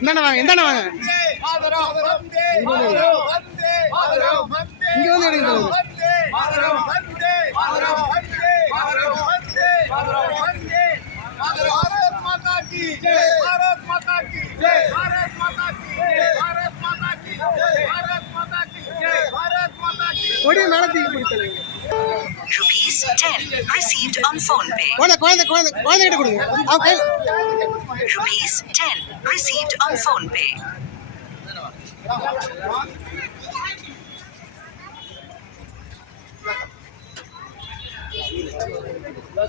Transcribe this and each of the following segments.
இந்தாண்ணா வாங்க, இந்தாண்ணா வாங்க. இங்க வந்து எடுங்க. கொடி மேல தூக்கி பிடிச்சது. ₹10 received on phone pay. குழந்தை கிட்ட கொடுங்க. ₹10 received on phone pay.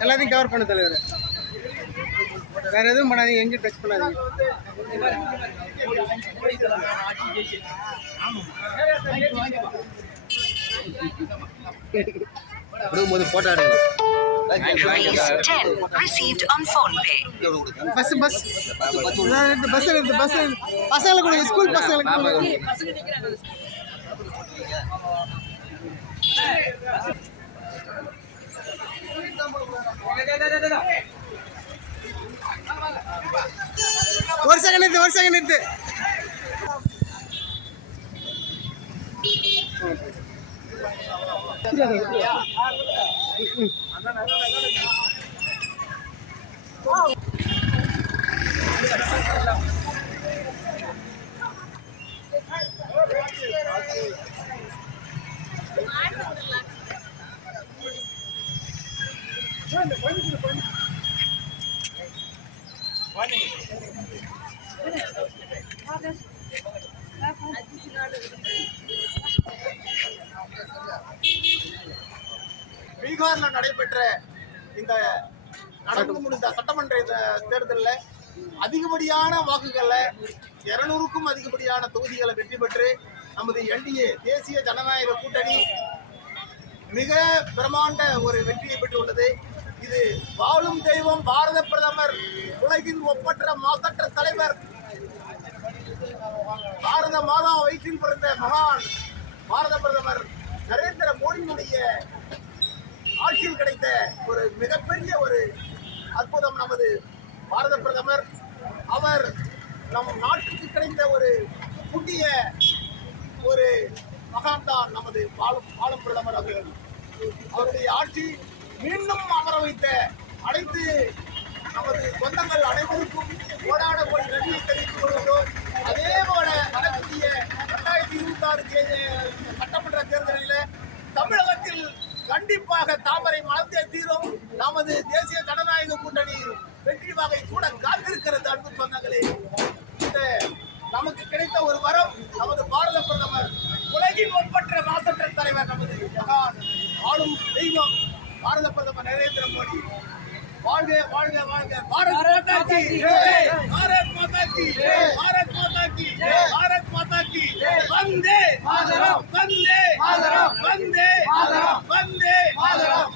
எல்லாத்தையும் கவர் பண்ண தலைவர். வேற எதுவும் பண்ணாதீங்க, எங்கேயும் டச் பண்ணாதீங்க. ₹10 received on phone pay. Bus பசங்களை கொடுங்க, ஸ்கூல் பசங்களுக்கு கொடுங்க. ஒரு செகண்ட் நிறுத்து. பீகார்ல நடைபெற்ற இந்த நடந்து முடிந்த சட்டமன்ற தேர்தலில் அதிகப்படியான வாக்குகளை 200க்கும் அதிகப்படியான தொகுதிகளை வெற்றி பெற்று நமது என்டிஏ தேசிய ஜனநாயக கூட்டணி மிக பிரமாண்ட ஒரு வெற்றியை பெற்றுள்ளது. இது வாழும் தெய்வம் பாரத பிரதமர், உலகின் ஒப்பற்ற மாசற்ற தலைவர், பாரத மாதா வயிற்றில் பிறந்த மகான் பாரத பிரதமர் நரேந்திர மோடியினுடைய ஆட்சியில் கிடைத்த ஒரு மிகப்பெரிய ஒரு அற்புதம் நமது பாரத பிரதமர். அவர் நம் நாட்டுக்கு கிடைத்த ஒரு புதிய ஒரு மகான் தான் நமது வாழும் பிரதமர் அவர்கள். அவருடைய ஆட்சி மீண்டும் அமர வைத்த அனைத்து நமது சொந்தங்கள் அனைவருக்கும் கோடான கோடி நன்றியை தெரிவித்துக் கொள்கிறோம். அதே போல நடக்கூடிய 2026 சட்டமன்ற தேர்தலில் தமிழகத்தில் கண்டிப்பாக தாமரை மலர்ந்தே தீரும். நமது தேசிய ஜனநாயக கூட்டணி வெற்றி வாகை கூட காத்திருக்கிறது. அன்பு சொந்தங்களே, இந்த நமக்கு கிடைத்த ஒரு வரம் நமது பாரத பிரதமர், உலகின் ஒப்பற்ற மாசற்ற தலைவர், நமது மகான் ஆளும் தெய்வம் பாரத பிரதமர் நரேந்திர மோடி. வாழ்க வாழ்க வாழ்க. பாரத் மாதா கி ஜெய், பாரத் மாதா கி ஜெய், பாரத் மாதா கி ஜெய், பாரத் மாதா கி ஜெய். வந்தே மாதரம், வந்தே மாதரம், வந்தே மாதரம், வந்தே மாதரம்.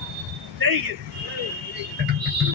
ஜெய் ஹிந்த்.